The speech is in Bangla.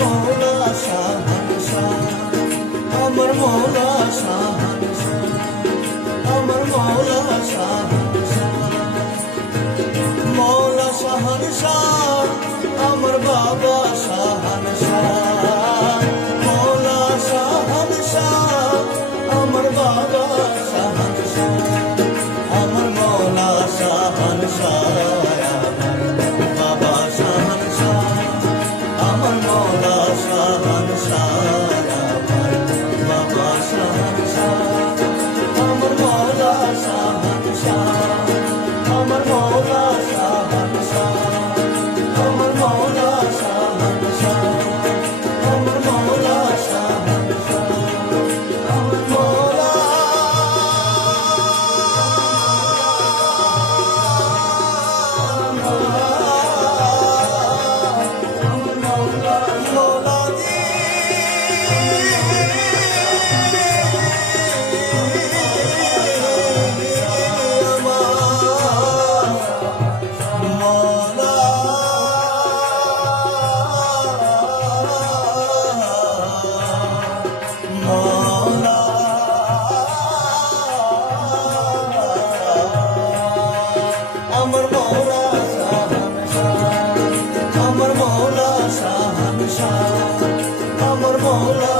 মৌলা শাহ আমার মৌলা শাহ আমার মৌলা শাহ মৌলা শাহ আমার বাবা শাহ মৌলা শাহ আমার বাবা শাহ। আমার মৌলা শাহান শাহান আমার মৌলা শাহান শাহ আমার মৌলা শাহান শাহ আমার মৌলা